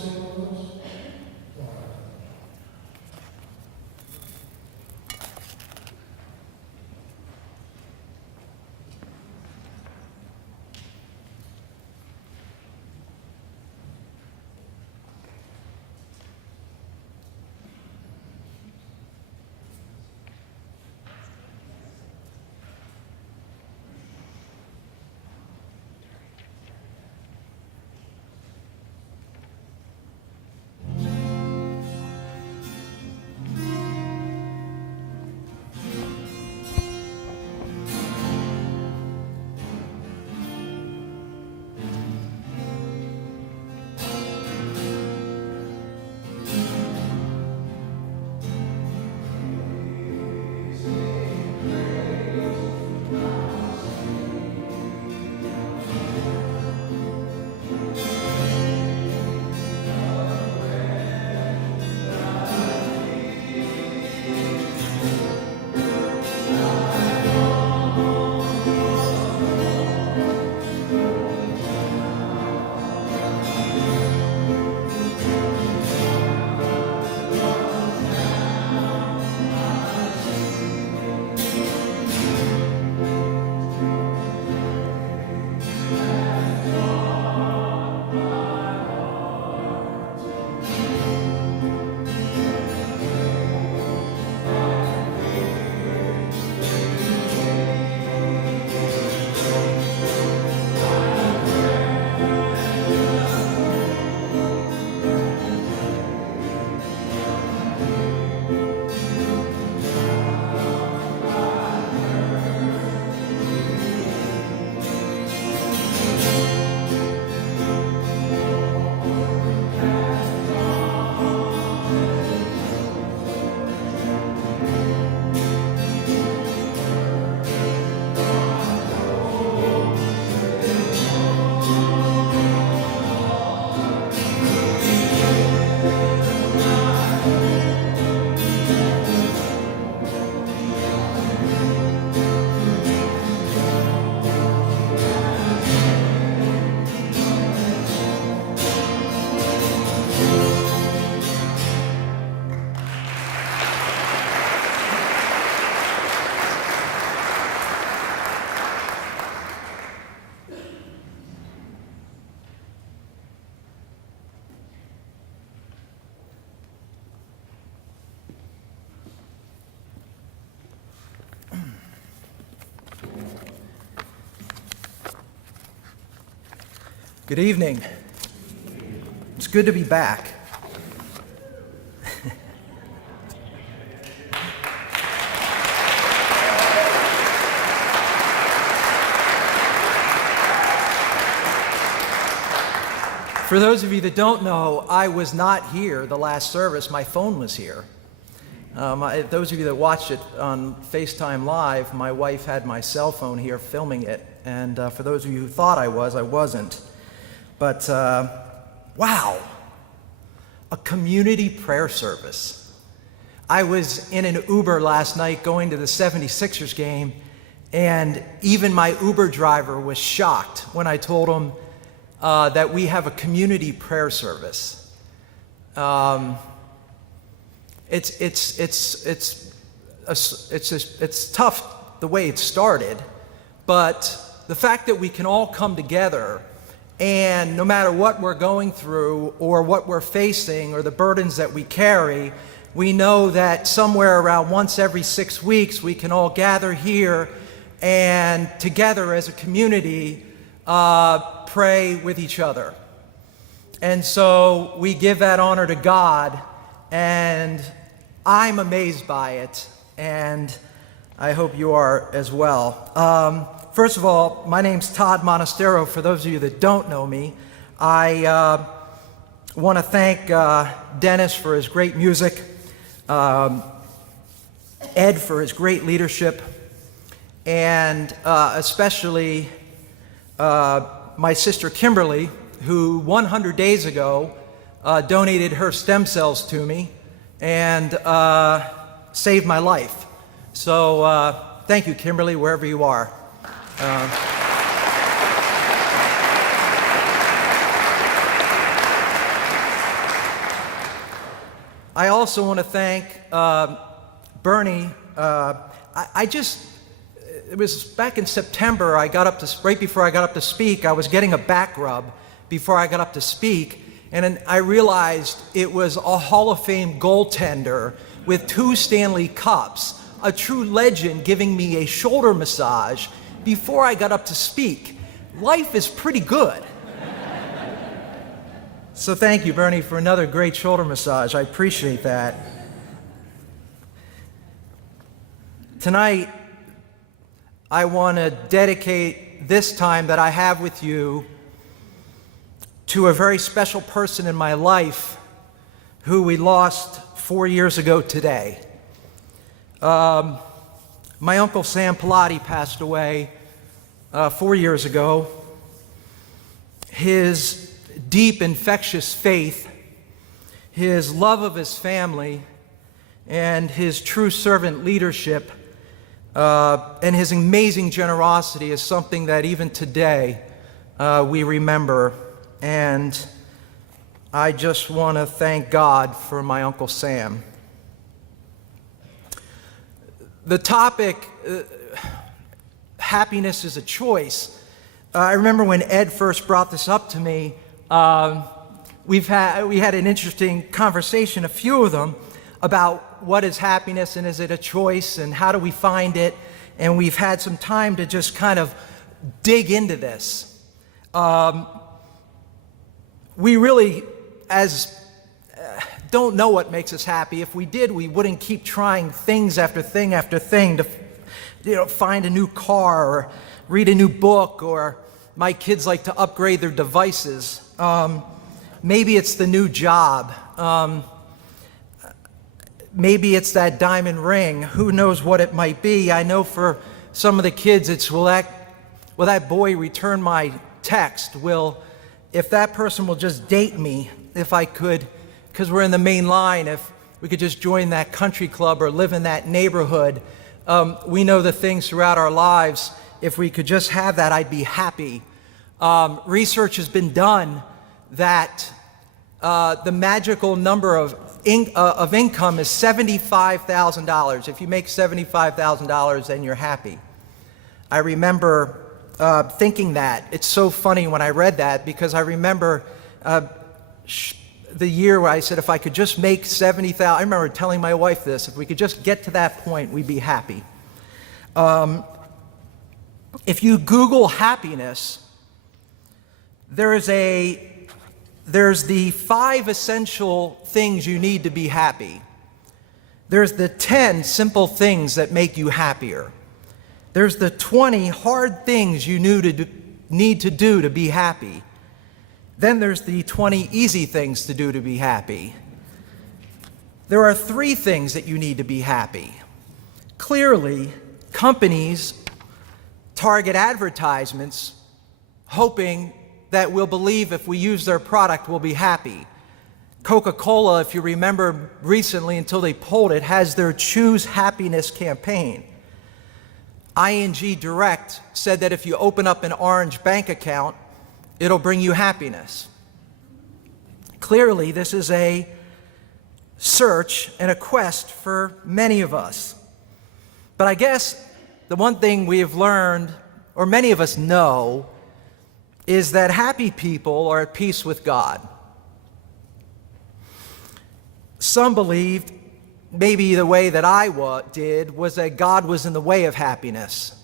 sing with us? All right. Good evening. It's good to be back. For those of you that don't know, I was not here the last service. My phone was here. Those of you that watched it on FaceTime Live, my wife had my cell phone here filming it. And for those of you who thought I wasn't. But wow, a community prayer service. I was in an Uber last night going to the 76ers game, and even my Uber driver was shocked when I told him that we have a community prayer service. It's tough the way it started, but the fact that we can all come together, and no matter what we're going through or what we're facing or the burdens that we carry, we know that somewhere around once every 6 weeks we can all gather here and together as a community pray with each other. And so we give that honor to God, and I'm amazed by it, and I hope you are as well. First of all, my name's Todd Monastero. For those of you that don't know me, I want to thank Dennis for his great music, Ed for his great leadership, and especially my sister Kimberly, who 100 days ago donated her stem cells to me and saved my life. So thank you, Kimberly, wherever you are. I also want to thank Bernie. It was back in September, right before I got up to speak, I was getting a back rub before I got up to speak, and then I realized it was a Hall of Fame goaltender with 2 Stanley Cups, a true legend giving me a shoulder massage before I got up to speak. Life is pretty good. So thank you, Bernie, for another great shoulder massage. I appreciate that. Tonight, I want to dedicate this time that I have with you to a very special person in my life who we lost 4 years ago today. My Uncle Sam Pilati passed away 4 years ago. His deep, infectious faith, his love of his family, and his true servant leadership, and his amazing generosity is something that even today we remember. And I just want to thank God for my Uncle Sam. The topic, happiness is a choice. I remember when Ed first brought this up to me, we had an interesting conversation, a few of them, about what is happiness and is it a choice and how do we find it, and we've had some time to just kind of dig into this. We really don't know what makes us happy. If we did, we wouldn't keep trying things after thing after thing to find a new car or read a new book, or my kids like to upgrade their devices. Maybe it's the new job. Maybe it's that diamond ring. Who knows what it might be? I know for some of the kids, it's will that boy return my text? If that person will just date me, if I could, because we're in the main line, if we could just join that country club or live in that neighborhood. We know the things throughout our lives. If we could just have that, I'd be happy. Research has been done that the magical number of income is $75,000. If you make $75,000, then you're happy. I remember thinking that. It's so funny when I read that, because I remember the year where I said, if I could just make $70,000, I remember telling my wife this, if we could just get to that point, we'd be happy. If you Google happiness, there's the 5 essential things you need to be happy. There's the 10 simple things that make you happier. There's the 20 hard things you need to do to be happy. Then there's the 20 easy things to do to be happy. There are 3 things that you need to be happy. Clearly, companies target advertisements hoping that we'll believe if we use their product, we'll be happy. Coca-Cola, if you remember recently, until they pulled it, has their Choose Happiness campaign. ING Direct said that if you open up an orange bank account, it'll bring you happiness. Clearly, this is a search and a quest for many of us. But I guess the one thing we have learned, or many of us know, is that happy people are at peace with God. Some believed, maybe the way that I did, was that God was in the way of happiness.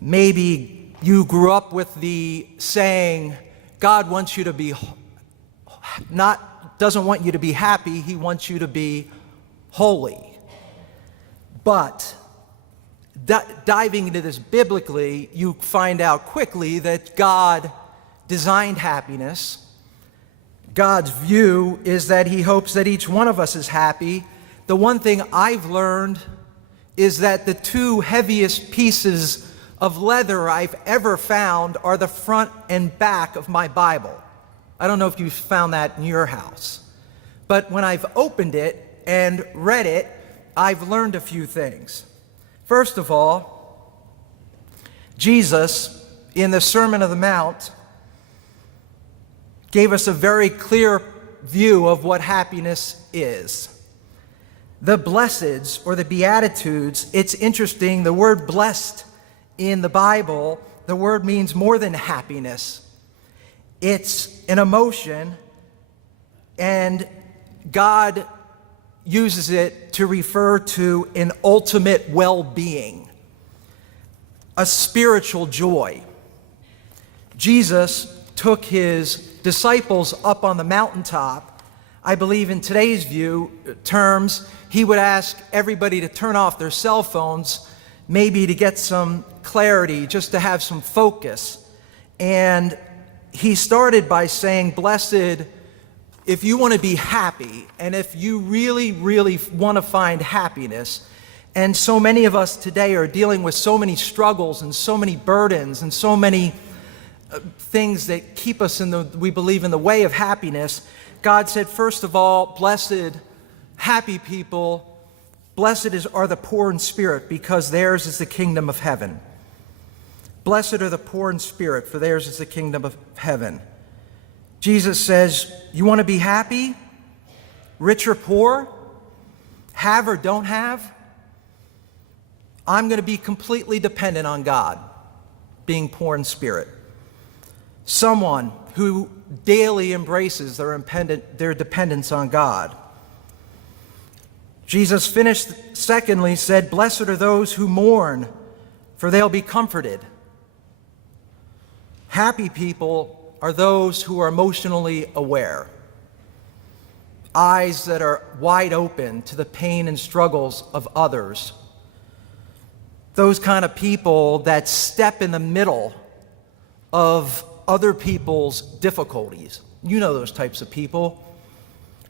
Maybe you grew up with the saying, God wants you to be doesn't want you to be happy, he wants you to be holy. But diving into this biblically, you find out quickly that God designed happiness. God's view is that he hopes that each one of us is happy. The one thing I've learned is that the 2 heaviest pieces of leather I've ever found are the front and back of my Bible. I don't know if you've found that in your house. But when I've opened it and read it, I've learned a few things. First of all, Jesus, in the Sermon on the Mount, gave us a very clear view of what happiness is. The blesseds or the beatitudes, it's interesting, the word blessed in the Bible, the word means more than happiness. It's an emotion, and God uses it to refer to an ultimate well-being, a spiritual joy. Jesus took his disciples up on the mountaintop. I believe in today's terms, he would ask everybody to turn off their cell phones, maybe to get some clarity, just to have some focus. And he started by saying, blessed, if you want to be happy, and if you really, really want to find happiness, and so many of us today are dealing with so many struggles and so many burdens and so many things that keep us we believe, in the way of happiness. God said, first of all, blessed, happy people, blessed are the poor in spirit, because theirs is the kingdom of heaven. Blessed are the poor in spirit, for theirs is the kingdom of heaven. Jesus says, you want to be happy, rich or poor, have or don't have? I'm going to be completely dependent on God, being poor in spirit. Someone who daily embraces their dependence on God. Jesus finished, secondly, said, blessed are those who mourn, for they'll be comforted. Happy people are those who are emotionally aware, eyes that are wide open to the pain and struggles of others. Those kind of people that step in the middle of other people's difficulties. You know those types of people.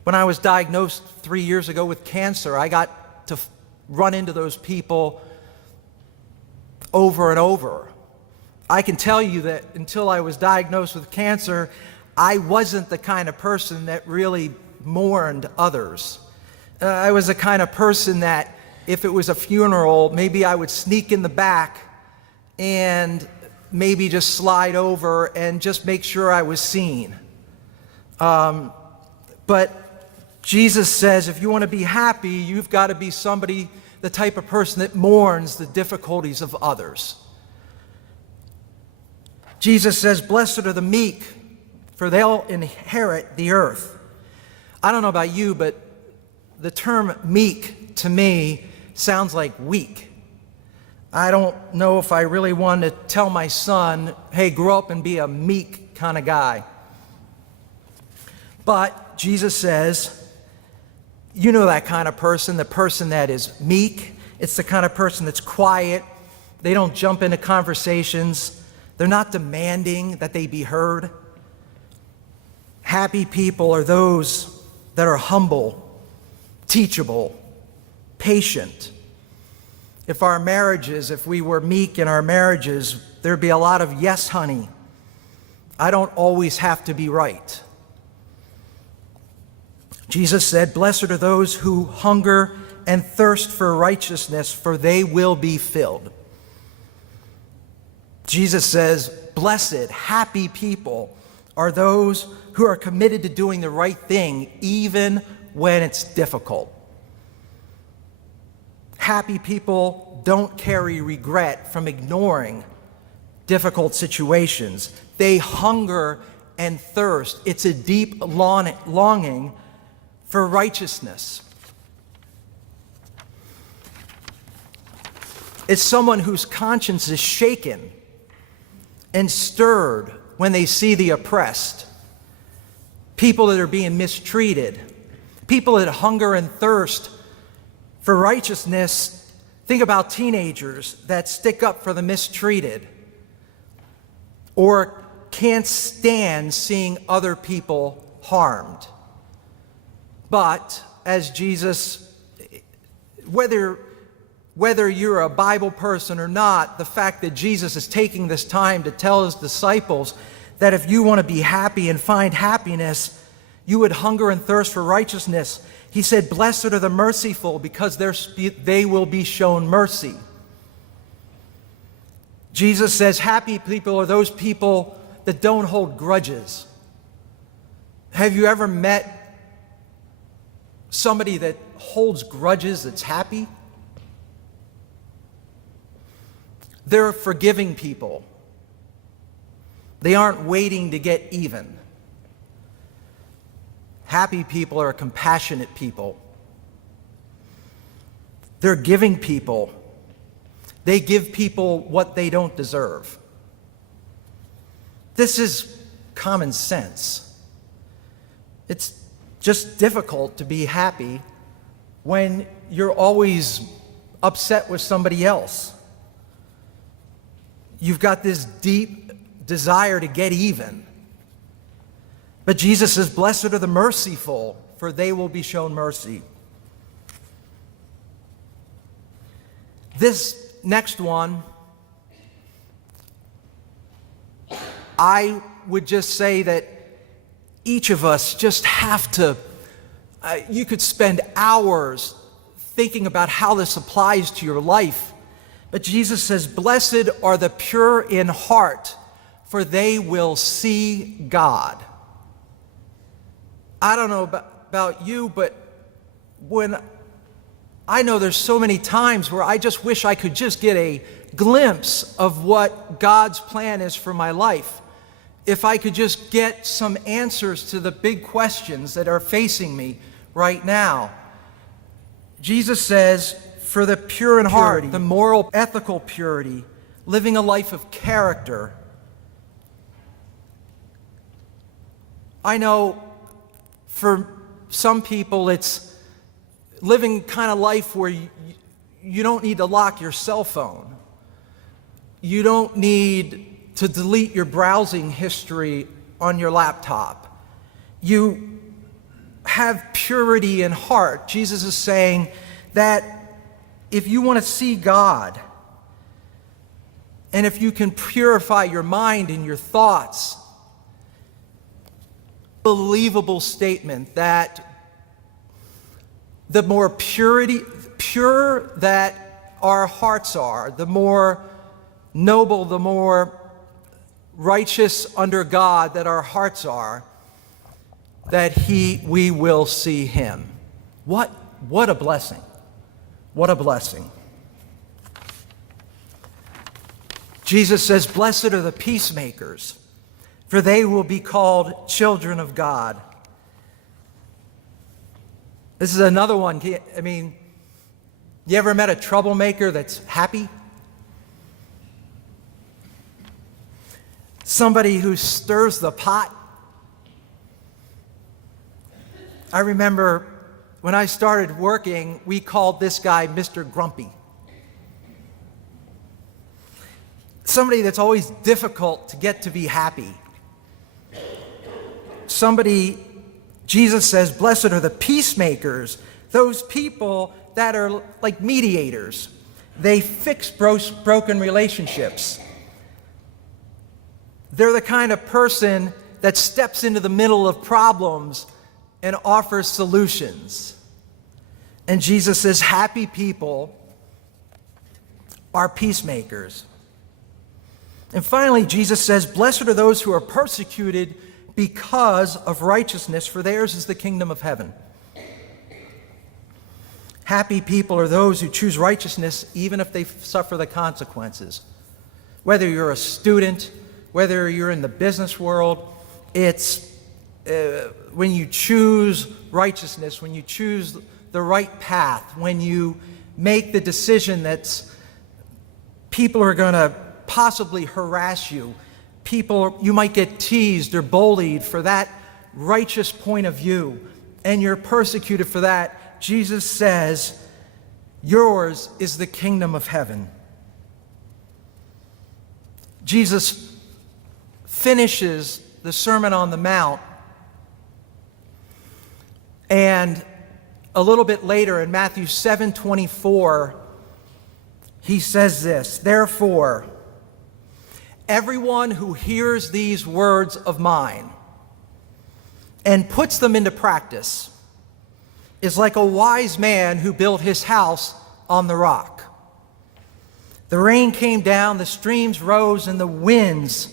When I was diagnosed 3 years ago with cancer, I got to run into those people over and over. I can tell you that until I was diagnosed with cancer, I wasn't the kind of person that really mourned others. I was the kind of person that if it was a funeral, maybe I would sneak in the back and maybe just slide over and just make sure I was seen. But Jesus says, if you want to be happy, you've got to be somebody, the type of person that mourns the difficulties of others. Jesus says, blessed are the meek, for they'll inherit the earth. I don't know about you, but the term meek to me sounds like weak. I don't know if I really want to tell my son, hey, grow up and be a meek kind of guy. But Jesus says, you know that kind of person, the person that is meek. It's the kind of person that's quiet. They don't jump into conversations. They're not demanding that they be heard. Happy people are those that are humble, teachable, patient. If we were meek in our marriages, there'd be a lot of yes, honey. I don't always have to be right. Jesus said, blessed are those who hunger and thirst for righteousness, for they will be filled. Jesus says, blessed, happy people are those who are committed to doing the right thing, even when it's difficult. Happy people don't carry regret from ignoring difficult situations. They hunger and thirst. It's a deep longing for righteousness. It's someone whose conscience is shaken and stirred when they see the oppressed, people that are being mistreated, people that hunger and thirst for righteousness. Think about teenagers that stick up for the mistreated or can't stand seeing other people harmed. But as Jesus, whether you're a Bible person or not, the fact that Jesus is taking this time to tell his disciples that if you want to be happy and find happiness, you would hunger and thirst for righteousness. He said, blessed are the merciful, because they will be shown mercy. Jesus says, happy people are those people that don't hold grudges. Have you ever met somebody that holds grudges that's happy. They're forgiving people. They aren't waiting to get even. Happy people are compassionate people. They're giving people. They give people what they don't deserve. This is common sense. It's just difficult to be happy when you're always upset with somebody else. You've got this deep desire to get even. But Jesus says, "Blessed are the merciful, for they will be shown mercy." This next one, I would just say that each of us just have to, you could spend hours thinking about how this applies to your life. But Jesus says, "Blessed are the pure in heart, for they will see God." I don't know about you, but when I know there's so many times where I just wish I could just get a glimpse of what God's plan is for my life. If I could just get some answers to the big questions that are facing me right now. Jesus says, for the pure in heart, the moral, ethical purity, living a life of character. I know for some people it's living kind of life where you don't need to lock your cell phone. You don't need to delete your browsing history on your laptop. You have purity in heart. Jesus is saying that if you want to see God, and if you can purify your mind and your thoughts, believable statement that the more pure that our hearts are, the more noble, the more righteous under God that our hearts are, that we will see Him. What a blessing. What a blessing. Jesus says, "Blessed are the peacemakers, for they will be called children of God." This is another one. I mean, you ever met a troublemaker that's happy? Somebody who stirs the pot? I remember when I started working, we called this guy Mr. Grumpy. Somebody that's always difficult to get to be happy. Somebody, Jesus says, "Blessed are the peacemakers," those people that are like mediators. They fix broken relationships. They're the kind of person that steps into the middle of problems and offers solutions. And Jesus says, happy people are peacemakers. And finally, Jesus says, "Blessed are those who are persecuted because of righteousness, for theirs is the kingdom of heaven." Happy people are those who choose righteousness even if they suffer the consequences. Whether you're a student, whether you're in the business world, it's when you choose righteousness, when you choose the right path, when you make the decision that people are going to possibly harass you, you might get teased or bullied for that righteous point of view, and you're persecuted for that. Jesus says, yours is the kingdom of heaven. Jesus finishes the Sermon on the Mount, and a little bit later in Matthew 7:24, he says this, "Therefore, everyone who hears these words of mine and puts them into practice is like a wise man who built his house on the rock. The rain came down, the streams rose, and the winds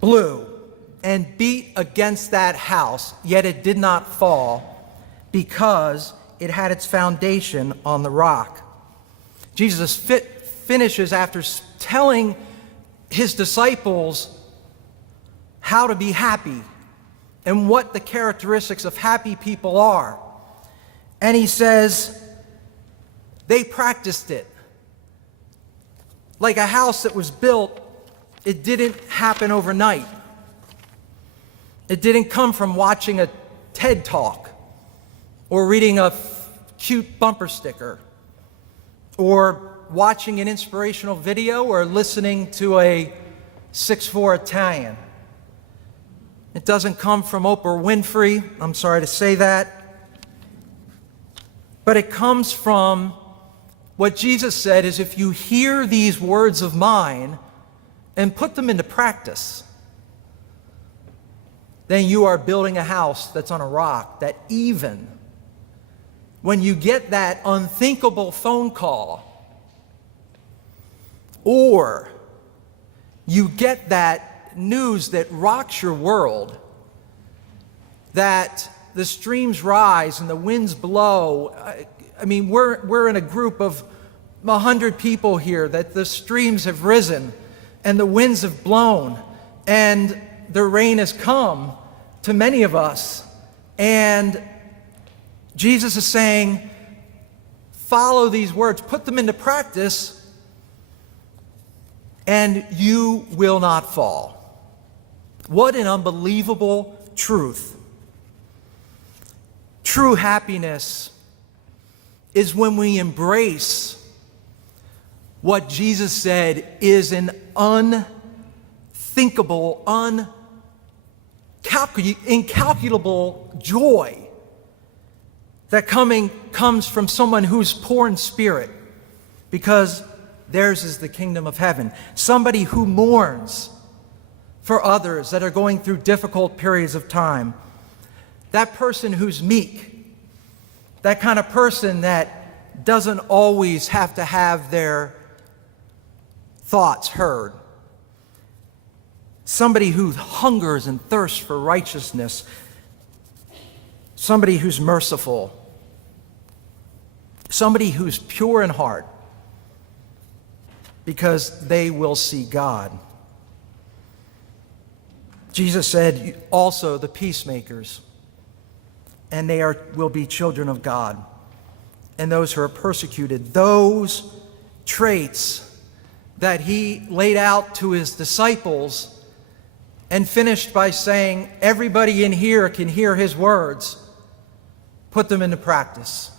blew and beat against that house, yet it did not fall, because it had its foundation on the rock. Jesus finishes after telling his disciples how to be happy and what the characteristics of happy people are. And he says they practiced it. Like a house that was built, it didn't happen overnight. It didn't come from watching a TED Talk or reading a cute bumper sticker or watching an inspirational video or listening to a 6'4" Italian. It doesn't come from Oprah Winfrey, I'm sorry to say that, but it comes from what Jesus said is, if you hear these words of mine and put them into practice, then you are building a house that's on a rock, that even when you get that unthinkable phone call, or you get that news that rocks your world, that the streams rise and the winds blow. I mean, we're in a group of 100 people here, that the streams have risen and the winds have blown and the rain has come to many of us. And Jesus is saying, follow these words, put them into practice, and you will not fall. What an unbelievable truth. True happiness is when we embrace what Jesus said is an unthinkable, incalculable joy that comes from someone who's poor in spirit, because theirs is the kingdom of heaven. Somebody who mourns for others that are going through difficult periods of time. That person who's meek. That kind of person that doesn't always have to have their thoughts heard. Somebody who hungers and thirsts for righteousness. Somebody who's merciful. Somebody who's pure in heart, because they will see God. Jesus said also the peacemakers, and they will be children of God. And those who are persecuted, those traits that he laid out to his disciples and finished by saying, everybody in here can hear his words, put them into practice.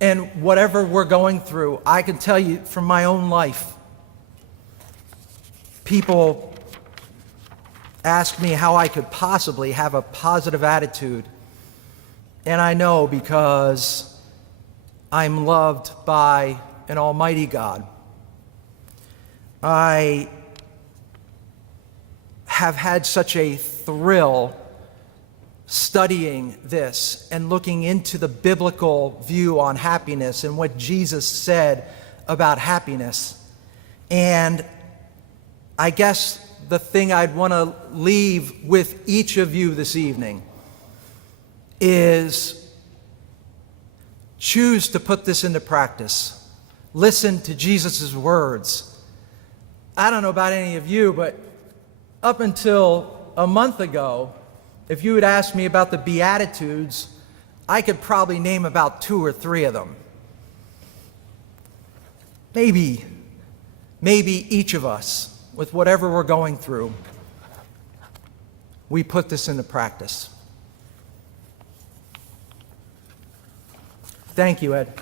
And whatever we're going through, I can tell you from my own life, people ask me how I could possibly have a positive attitude. And I know, because I'm loved by an almighty God. I have had such a thrill studying this and looking into the biblical view on happiness and what Jesus said about happiness. And I guess the thing I'd want to leave with each of you this evening is choose to put this into practice. Listen to Jesus' words. I don't know about any of you, but up until a month ago, if you had asked me about the Beatitudes, I could probably name about 2 or 3 of them. Maybe each of us, with whatever we're going through, we put this into practice. Thank you, Ed.